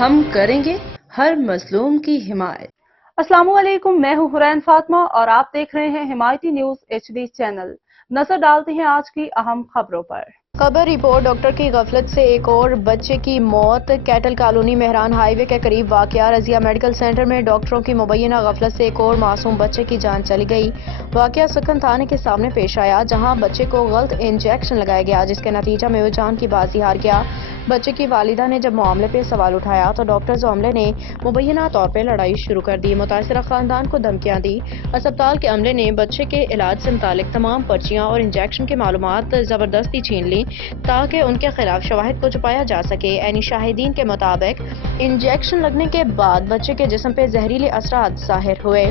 ہم کریں گے ہر مظلوم کی حمایت۔ السلام علیکم، میں ہوں حرین فاطمہ اور آپ دیکھ رہے ہیں حمایتی نیوز HD چینل۔ نظر ڈالتے ہیں آج کی اہم خبروں پر۔ خبر رپورٹ، ڈاکٹر کی غفلت سے ایک اور بچے کی موت۔ کیٹل کالونی مہران ہائی وے کے قریب واقعہ رضیہ میڈیکل سینٹر میں ڈاکٹروں کی مبینہ غفلت سے ایک اور معصوم بچے کی جان چلی گئی۔ واقعہ سکھن تھانے کے سامنے پیش آیا، جہاں بچے کو غلط انجیکشن لگایا گیا، جس کے نتیجہ میں وہ جان کی بازی ہار گیا۔ بچے کی والدہ نے جب معاملے پہ سوال اٹھایا تو ڈاکٹرز عملے نے مبینہ طور پہ لڑائی شروع کر دی، متاثرہ خاندان کو دھمکیاں دی۔ اسپتال کے عملے نے بچے کے علاج سے متعلق تمام پرچیاں اور انجیکشن کی معلومات زبردستی چھین لی تاکہ ان کے خلاف شواہد کو چھپایا جا سکے۔ عینی شاہدین کے مطابق انجیکشن لگنے کے بعد بچے کے جسم پہ زہریلے اثرات ظاہر ہوئے،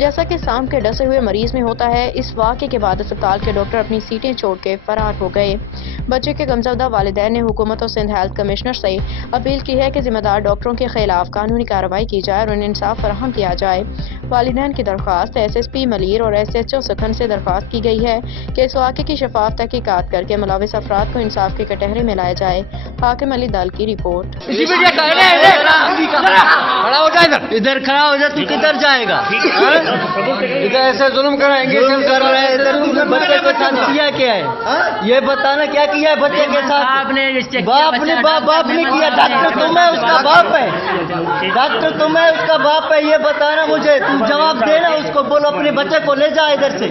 جیسا کہ سام کے ڈسے ہوئے مریض میں ہوتا ہے۔ اس واقعے کے بعد اسپتال کے ڈاکٹر اپنی سیٹیں چھوڑ کے فرار ہو گئے۔ بچے کے غمزدہ والدین نے حکومت اور سندھ ہیلتھ کمشنر سے اپیل کی ہے کہ ذمہ دار ڈاکٹروں کے خلاف قانونی کارروائی کی جائے اور انہیں انصاف فراہم کیا جائے۔ والدین کی درخواست SSP ملیر اور SHO سکھن سے درخواست کی گئی ہے کہ اس واقعے کی شفاف تحقیقات کر کے ملوث افراد کو انصاف کے کٹہرے میں لایا جائے۔ حاکم علی دل کی رپورٹ۔ ادھر کھڑا ہو جا، تو کدھر جائے گا؟ ادھر ایسے ظلم کرائیں گے، ادھر تم نے بچے کے ساتھ کیا کیا ہے؟ یہ بتانا کیا کیا ہے بچے کے ساتھ؟ باپ نے کیا؟ ڈاکٹر تم ہے، اس کا باپ ہے؟ ڈاکٹر تم ہے، اس کا باپ ہے؟ یہ بتانا مجھے، تم جواب دینا اس کو، بولو اپنے بچے کو لے جا ادھر سے،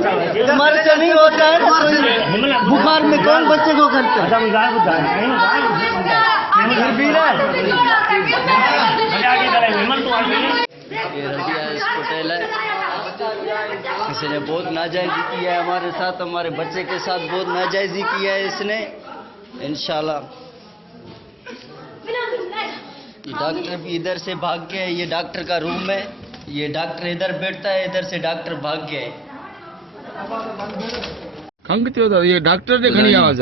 تمہارے سے نہیں ہوتا ہے۔ بخار میں کون بچے کو کرتا ہے؟ کسی نے بہت ناجائزی کیا ہے ہمارے ساتھ، ہمارے بچے کے ساتھ بہت ناجائزی کیا ہے اس نے۔ انشاءاللہ یہ ڈاکٹر بھی ادھر سے بھاگ گیا ہے، یہ ڈاکٹر کا روم ہے، یہ ڈاکٹر ادھر بیٹھتا ہے، ادھر سے ڈاکٹر بھاگ گیا ہے۔ یہ ڈاکٹر نے کھڑی آواز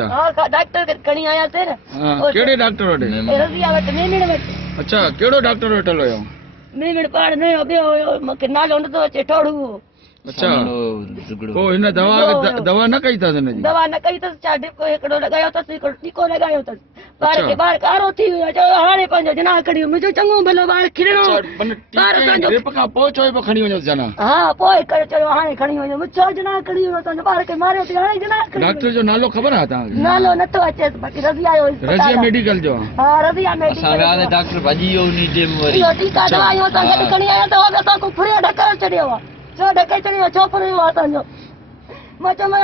ڈاکٹر کھڑی آیا تھے نا، کیڑے ڈاکٹر وٹے؟ رضیہ وٹ میں مڑ وٹ۔ اچھا، کیڑو ڈاکٹر وٹل ہویا؟ میں مڑ پاڑ نہیں ہو گیا، مکے نالو نہ تو چٹوڑو۔ اچھا، او ہن دوا نہ کئی تھا نے جی؟ دوا نہ کئی تو چاڈے کو ایکڑو لگایا تو ایکڑو ٹیکو لگایا تو بار کے بار کارو تھی ہانے پنج جنا کھڑی مجھے چنگو بلو بار کھڑنو بار سانجو ریپ کا پوچھو پہ کھڑی ونجو جنا۔ ہاں پوئے کر چلو ہانے کھڑی ونجو مچو جنا کھڑی ہو تو بار کے مارے تو ہانے جنا کھڑی۔ ڈاکٹر جو نالو خبر ہے تا؟ نالو نہ تو اچے باقی رضیہ آیو رضیہ میڈیکل جو؟ ہاں رضیہ میڈیکل۔ اساں ڈاکٹر بھجی ہو نی ڈیم وری یہ ٹیکا دوائی تو گڈ کھڑی آیا تو اسا کو پھڑیا ڈکر چڑیو جو ڈکر چڑیو چھوپرو واسا جو مچو میں